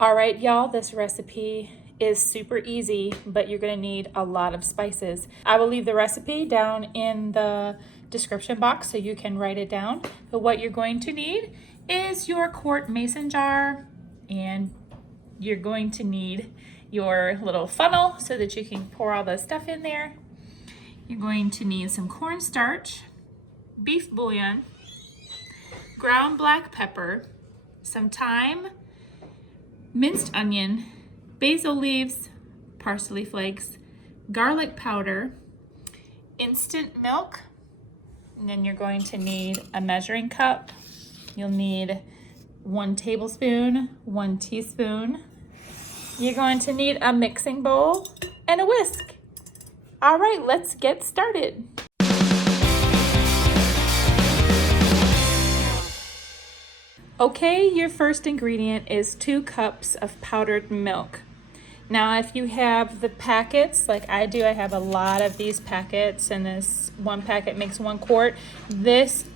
All right, y'all, this recipe is super easy, but you're gonna need a lot of spices. I will leave the recipe down in the description box so you can write it down. But what you're going to need is your quart mason jar, and you're going to need your little funnel so that you can pour all the stuff in there. You're going to need some cornstarch, beef bouillon, ground black pepper, some thyme, minced onion, basil leaves, parsley flakes, garlic powder, instant milk, and then you're going to need a measuring cup. You'll need 1 tablespoon, 1 teaspoon. You're going to need a mixing bowl and a whisk. All right, let's get started. Okay, your first ingredient is 2 cups of powdered milk. Now, if you have the packets, like I do, I have a lot of these packets, and this one packet makes 1 quart. This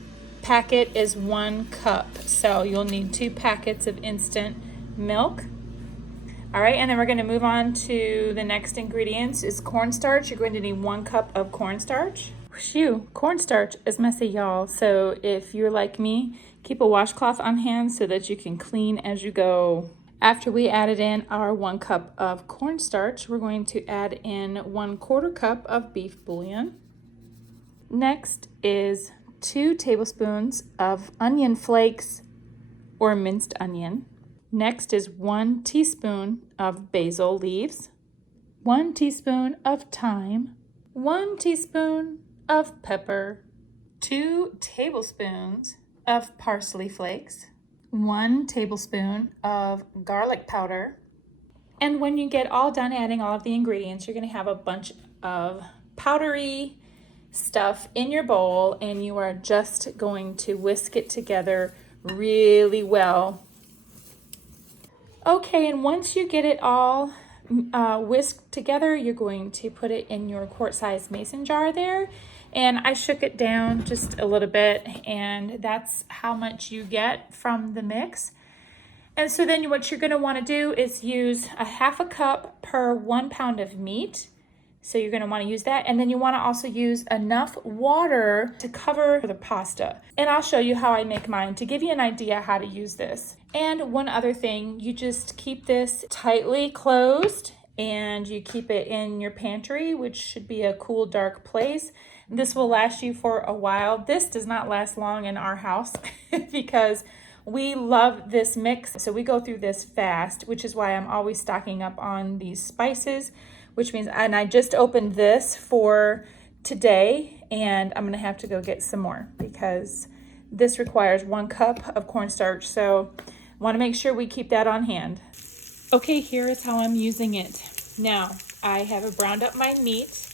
packet is 1 cup, so you'll need 2 packets of instant milk. All right, and then we're gonna move on to the next ingredients is cornstarch. You're going to need 1 cup of cornstarch. Phew, cornstarch is messy, y'all. So if you're like me, keep a washcloth on hand so that you can clean as you go. After we added in our 1 cup of cornstarch, we're going to add in 1/4 cup of beef bouillon. Next is 2 tablespoons of onion flakes or minced onion. Next is 1 teaspoon of basil leaves, 1 teaspoon of thyme, 1 teaspoon of pepper, 2 tablespoons of parsley flakes, 1 tablespoon of garlic powder. And when you get all done adding all of the ingredients, you're going to have a bunch of powdery stuff in your bowl, and you are just going to whisk it together really well. Okay, and once you get it all whisked together, you're going to put it in your quart-sized mason jar there. And I shook it down just a little bit, and that's how much you get from the mix. And so then what you're gonna wanna do is use a 1/2 cup per 1 pound of meat. So you're gonna wanna use that. And then you wanna also use enough water to cover the pasta. And I'll show you how I make mine to give you an idea how to use this. And one other thing, you just keep this tightly closed, and you keep it in your pantry, which should be a cool, dark place. This will last you for a while. This does not last long in our house because we love this mix. So we go through this fast, which is why I'm always stocking up on these spices, which means, and I just opened this for today, and I'm gonna have to go get some more because this requires 1 cup of cornstarch. So I wanna make sure we keep that on hand. Okay, here is how I'm using it. Now, I have browned up my meat,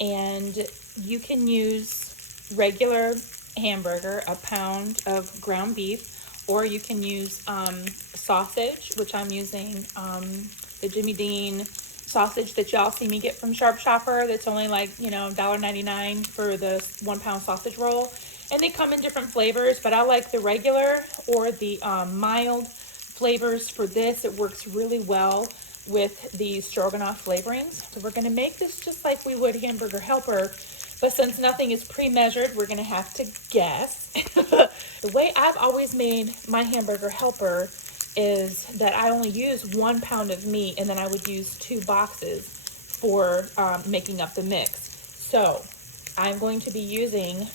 and you can use regular hamburger, a pound of ground beef, or you can use sausage, which I'm using the Jimmy Dean sausage that y'all see me get from Sharp Shopper. That's only like, $1.99 for the 1 pound sausage roll. And they come in different flavors, but I like the regular or the mild flavors for this. It works really well with the stroganoff flavorings. So we're gonna make this just like we would Hamburger Helper, but since nothing is pre-measured, we're gonna have to guess. The way I've always made my Hamburger Helper is that I only use 1 pound of meat, and then I would use 2 boxes for making up the mix. So I'm going to be using,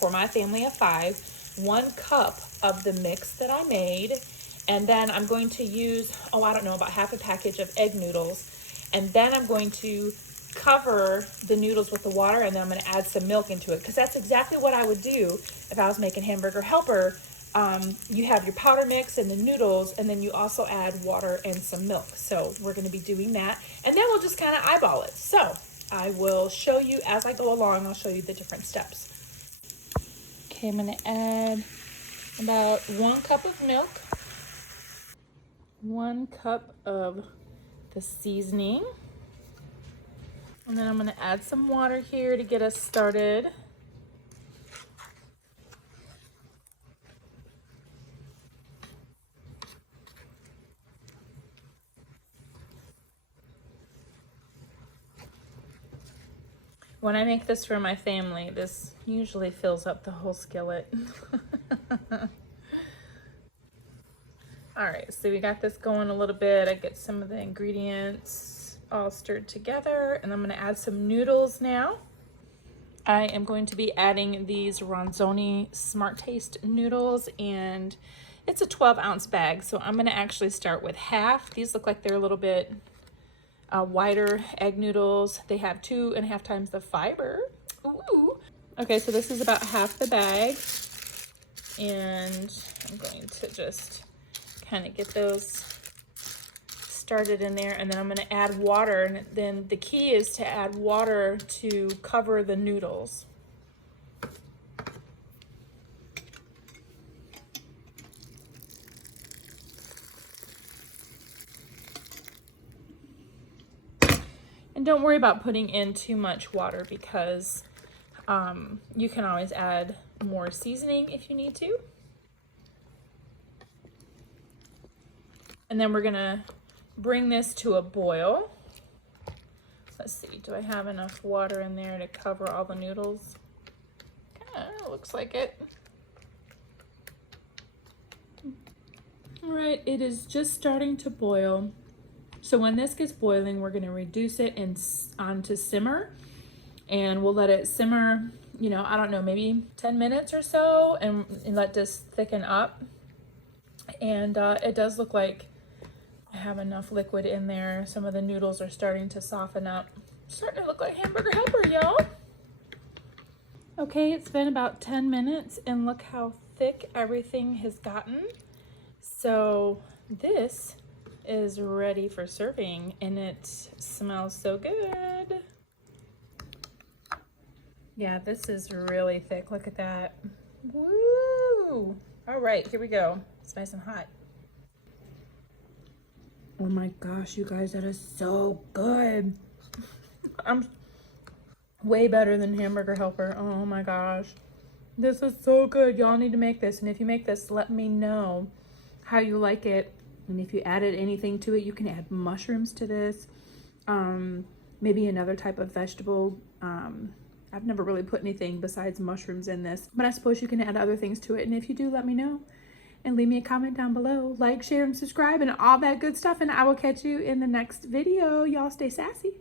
for my family of 5, 1 cup of the mix that I made. And then I'm going to use, I don't know, about 1/2 package of egg noodles. And then I'm going to cover the noodles with the water, and then I'm going to add some milk into it, because that's exactly what I would do if I was making Hamburger Helper. You have your powder mix and the noodles, and then you also add water and some milk. So we're going to be doing that, and then we'll just kind of eyeball it. So I will show you as I go along. I'll show you the different steps. Okay, I'm going to add about 1 cup of milk, 1 cup of the seasoning, and then I'm going to add some water here to get us started. When I make this for my family, this usually fills up the whole skillet. All right, so we got this going a little bit. I get some of the ingredients all stirred together, and I'm gonna add some noodles now. I am going to be adding these Ronzoni Smart Taste noodles, and it's a 12-ounce bag, so I'm gonna actually start with half. These look like they're a little bit wider egg noodles. They have 2.5 times the fiber. Ooh. Okay, so this is about half the bag, and I'm going to just kind of get those started in there, and then I'm going to add water, and then the key is to add water to cover the noodles. And don't worry about putting in too much water, because you can always add more seasoning if you need to. And then we're gonna bring this to a boil. Let's see, do I have enough water in there to cover all the noodles? Looks like it. All right, it is just starting to boil. So when this gets boiling, we're gonna reduce it onto simmer, and we'll let it simmer, you know, I don't know, maybe 10 minutes or so, and let this thicken up. And it does look like I have enough liquid in there. Some of the noodles are starting to soften up. Starting to look like Hamburger Helper, y'all. Okay, it's been about 10 minutes, and look how thick everything has gotten. So this is ready for serving, and it smells so good. Yeah, this is really thick. Look at that. Woo! All right, here we go. It's nice and hot. Oh my gosh, you guys, that is so good. I'm way better than Hamburger Helper. Oh my gosh. This is so good. Y'all need to make this, and if you make this, let me know how you like it. And if you added anything to it, you can add mushrooms to this, maybe another type of vegetable. I've never really put anything besides mushrooms in this, but I suppose you can add other things to it. And if you do, let me know and leave me a comment down below. Like, share, and subscribe, and all that good stuff. And I will catch you in the next video. Y'all stay sassy.